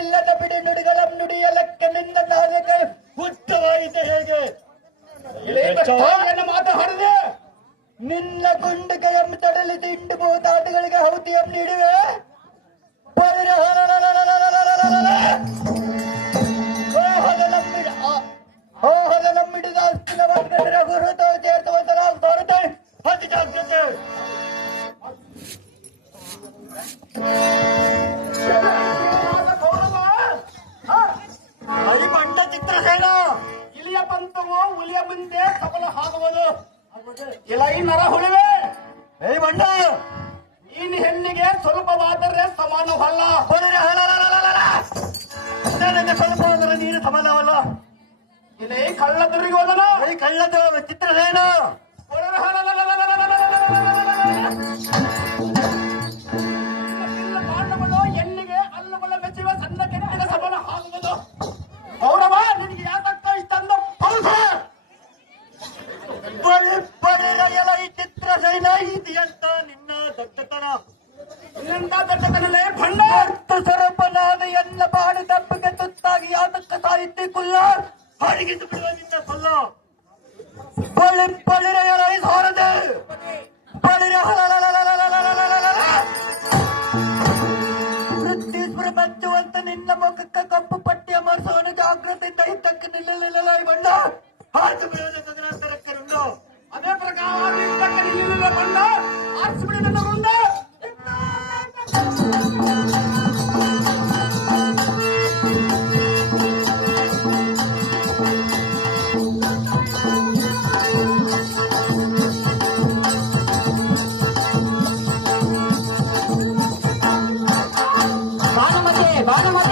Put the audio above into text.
ಇಲ್ಲದ ಬಿಡಿ ನುಡಿಗಳ ನುಡಿಯಲಕ್ಕೆ ನಿನ್ನ ನಾಲಿಗೆ ಹುಟ್ಟವಾಯಿತು ಹೇಗೆ? ಮಾತು ಹೊಡೆದೆ ನಿನ್ನ ಗುಂಡಿಗೆ ಎಂ ತಡಲಿ ತಿಂಡು ಭೂತಾಟಗಳಿಗೆ ಹೌತಿಯಂ ನೀಡುವೆ. ಓಹದ ನಮ್ಮಿಡಿದ ಅಸ್ತಿನ ವರ್ಗರ ಗುರುತ ಸೇರ್ತುವಂತ ಭಾರತ ಹತ್ತು ಜಾಗ್ರತೆ. ಐ ಬಂಡ ಚಿತ್ರಸೇನ ಇಲಿಯ ಪಂತವು ಹುಲಿಯ ಮುಂದೆ ಕಪಲ ಹಾಕುವುದು. ಇಲೈ ನರ ಹುಳಿವೆ ಏ ಬಂಡ, ನೀನು ಹೆಣ್ಣಿಗೆ ಸ್ವಲ್ಪವಾದರೆ ಸಮಾನವಲ್ಲ. ನನಗೆ ಸ್ವಲ್ಪ ಹೋದರೆ ನೀನು ಸಮಾನವಲ್ಲ. ಇಲೈ ಕಳ್ಳ ದುರ್ಯೋಧನ ಐ ಕಳ್ಳದ ಚಿತ್ರಸೇನ ಕಾರಣಗಳು ಹೆಣ್ಣಿಗೆ ಅಲ್ಲುಗಳ ಮೆಚ್ಚುವ ಸಣ್ಣ ಕೆಟ್ಟಿನ ಸಮಾನ ಆಗುವುದು. ಗೌರವ ನಿನಗೆ ಯಾತಕ್ಕ ಇಷ್ಟ ಅಂದ ಈ ಚಿತ್ರಸೇನ ಇದೆಯಂತ ನಿನ್ನ ದೊಡ್ಡತನ. ನಿನ್ನಂತ ದೊಡ್ಡತನಲೇ ಭಂಡ ಸ್ವರೂಪನಾದ ಎಲ್ಲ ಬಾಡಿ ತಪ್ಪಿಗೆ ತುತ್ತಾಗಿ ಯಾತಕ್ಕ ಸಾಹಿತ್ಯ ಕುಲ್ಲ ಅಡಗಿಸಿ ಬಿಡುವ ನಿನ್ನ ಸಲ್ಲ. ಬಳಿರೆಯರ ಸಾರದೆ ಬಳಿರೆ ವೃತ್ತಿಸ್ಪುರ ಮೆಚ್ಚುವಂತ ನಿನ್ನ ಮುಖಕ್ಕೆ ಕಪ್ಪು ಪಟ್ಟಿಯ ಮರೆಸೋನು ಜಾಗೃತಿಯಿಂದ ಹಿತಕ್ಕೆ ನಿಲ್ಲಲಿಲ್ಲ ಬಣ್ಣ ಆಚು ಬಿಡುವುದ ಗಗನಾಂತರಕ್ಕರುಂಡು. ಅದೇ ಪ್ರಕಾರ ಇದ್ದಕ್ಕೆ ನಿಲ್ಲಿಲ್ಲ ಬಣ್ಣ ಆರಿಸಿಬಿಡಿ ನನ್ನ ಮುಂದ. ಭಾನುಮತಿ